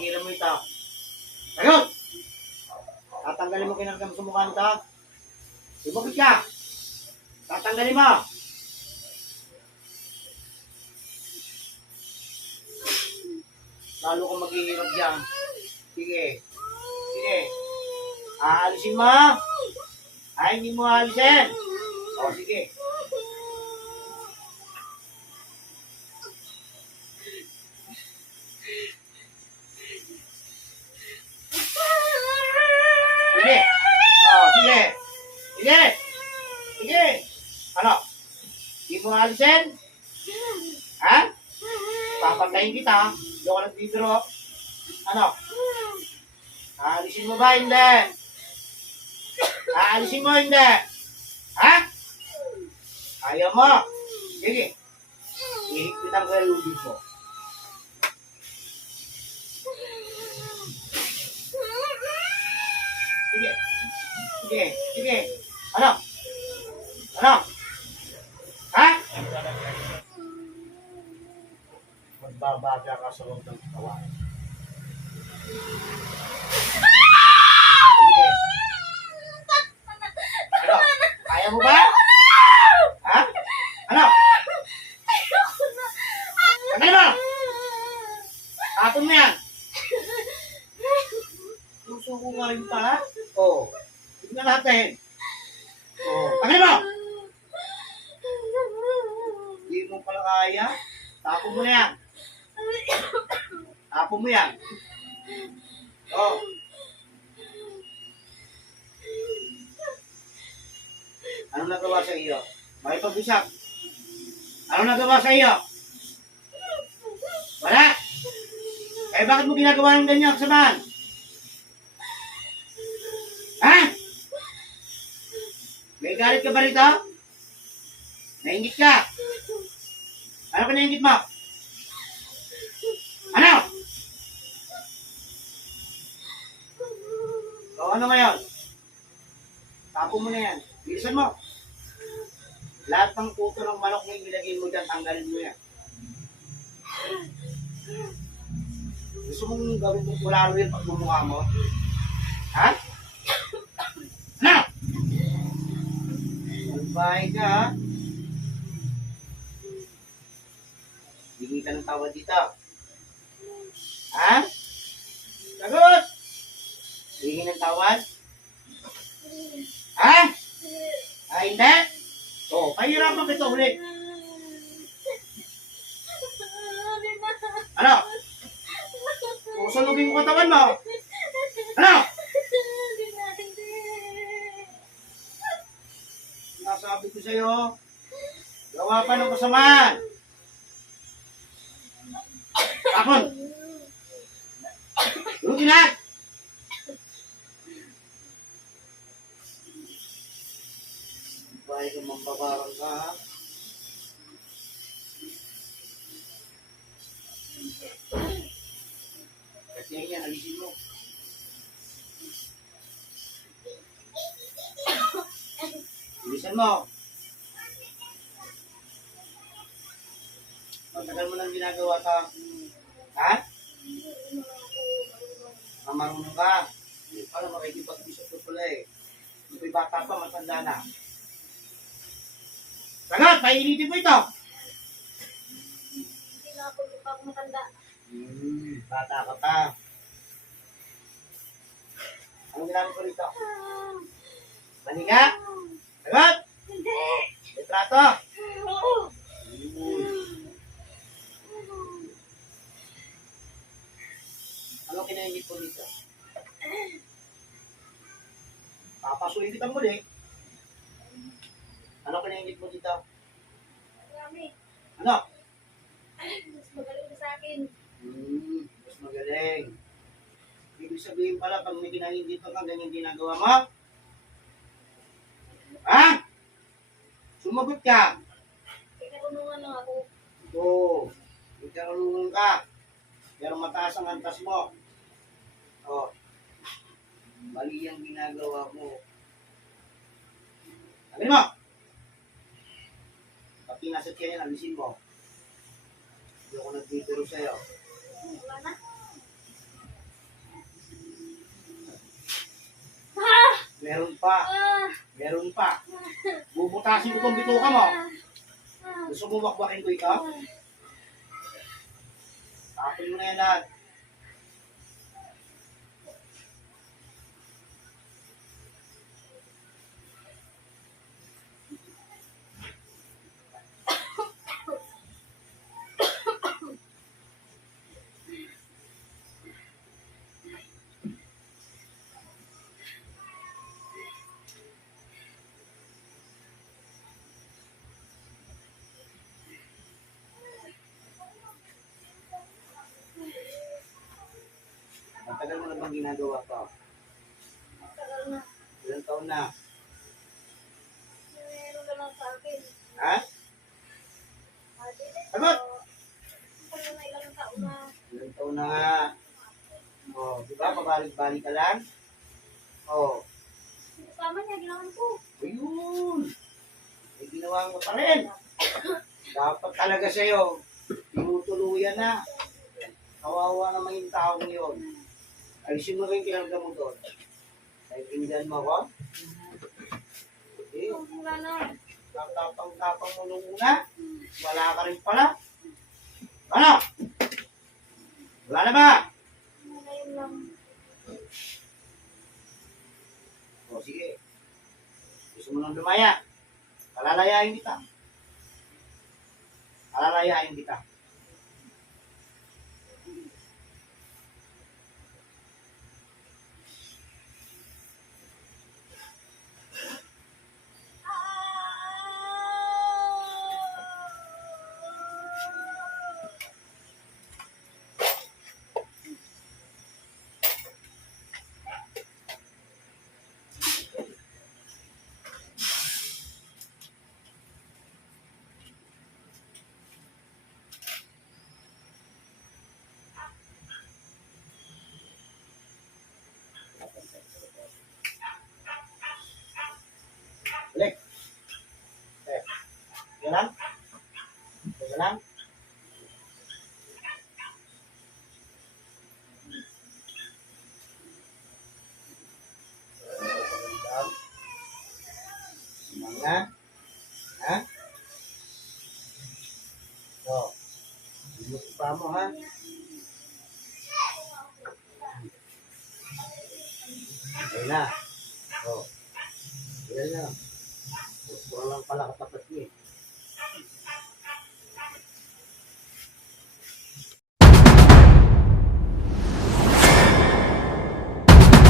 Tigilan mo ito. Ayun! Tatanggalin mo kinargam sa mukha nito. Ibukit ka. Tatanggalin mo. Lalo kang maghihirap dyan. Sige. Sige. Aalisin mo. Ay, hindi mo aalisin. O, sige. Sige. O, sige. Sige. Sige. Ano? Hindi mo aalisin? Ha? Papatayin kita. Doon ka nagbibiro. Ano? Aalisin mo ba? Hindi. Aalisin mo? Hindi. Ha? Ayaw mo. Sige. Ihigpitan ko yung lubid mo. Sige. Sige. Sige. Ano? Ano? Ha? Magbabaga ka sa loob ng katawan. Sige. Ano? Kaya mo ba? Ha? Ano? Ano mo? Tapon mo yan. Puso ko nga rin pa, ha? Oo. Tignan natin. Oo. Ano mo? Hindi mo pala kaya. Tapon mo na yan. Tapon mo yan. Oo. Anong nagawa sa iyo? Makipag-usap. Anong nagawa sa iyo? Wala. Eh bakit mo ginagawa ng ganyan kasamahan? Ha? May galit ka ba rito? Nainggit ka? Ano ka nainggit mo? Ano? O ano ngayon? Tapo mo na yan. Bilisan mo. Lahat ng puto ng manok na ilagay mo dyan, tanggalin mo yan. Gusto mong gawin kong kulalo yung pagmumukha mo? Ha? Ano? Malbahay ka, ha? Hindi ka ng tawad dito. Ha? Sagot! Hindi ng tawad? Ha? Ah, hindi? O, pahirapan ka ito ulit. Ano? Kusunugin mo katawan mo. Ano? Nasabi ko sa'yo, gawa pa ng kasamaan. Tapon! Lugin lahat! Bahay ka mampabarang ka, ha? Kasi yan, alisin mo. Alisin mo. Matagal mo nang ginagawa ka. Ha? Marunong ka. Para makikipag-isip ko pala eh. May bata pa, matanda na. Sagot! Painitin mo ito! Hindi na ako matanda. Bata ka pa. Anong ginamit ko rito? Maniga? Sagot! Hindi! Litrato! Oo! Anong kinaingit ko dito? Papasuin kita muli. Anong kinaingit mo dito? Marami. Ano? Mas magaling ka sa akin. Mas magaling. Ibig sabihin pala, pag may kinaingit ka, ganyan ginagawa mo? Ha? Sumagot ka. Kaya karunungan lang ako. Oo. May karunungan ka. Pero mataas ang antas mo. O. Mali ang ginagawa mo. Sabi mo. Pag pinasat ka yan, alisin mo. Hindi ako nagbibiro sa'yo. Wala na. Meron pa. Meron pa. Bubutasin ko itong bituka mo. Gusto mo wakwakin ko ito? Tapin mo na yan lahat. Matagal mo na bang ginagawa ko? Tagal na. Ilang taon na? Meron ka lang sa akin. Ha? Sagot! Tagal na ilang taon na. Ilang taon na nga. O, di ba? Pabalik-balik ka lang? O, Kasama niya, ginawan ko. ayun. May ginawa mo pa rin. Dapat talaga sa'yo. Tinutuluyan na. Kawawa naman yung taong yun. Alisin mo rin kinalga mo doon. Naiintindihan mo ako? Eh, Wala na. tapang-tapang mo nung una. Wala ka rin pala. Ano? Wala na ba? Wala yun lang. O sige. Gusto mo nang lumaya. Palalayain kita. Palalayain kita. Balik. Yan lang. Yan lang. Semuanya. Ha? So, lumot pa mo ha. Ayun na. Oh. Yan lang. Wala lang pala katapat niya.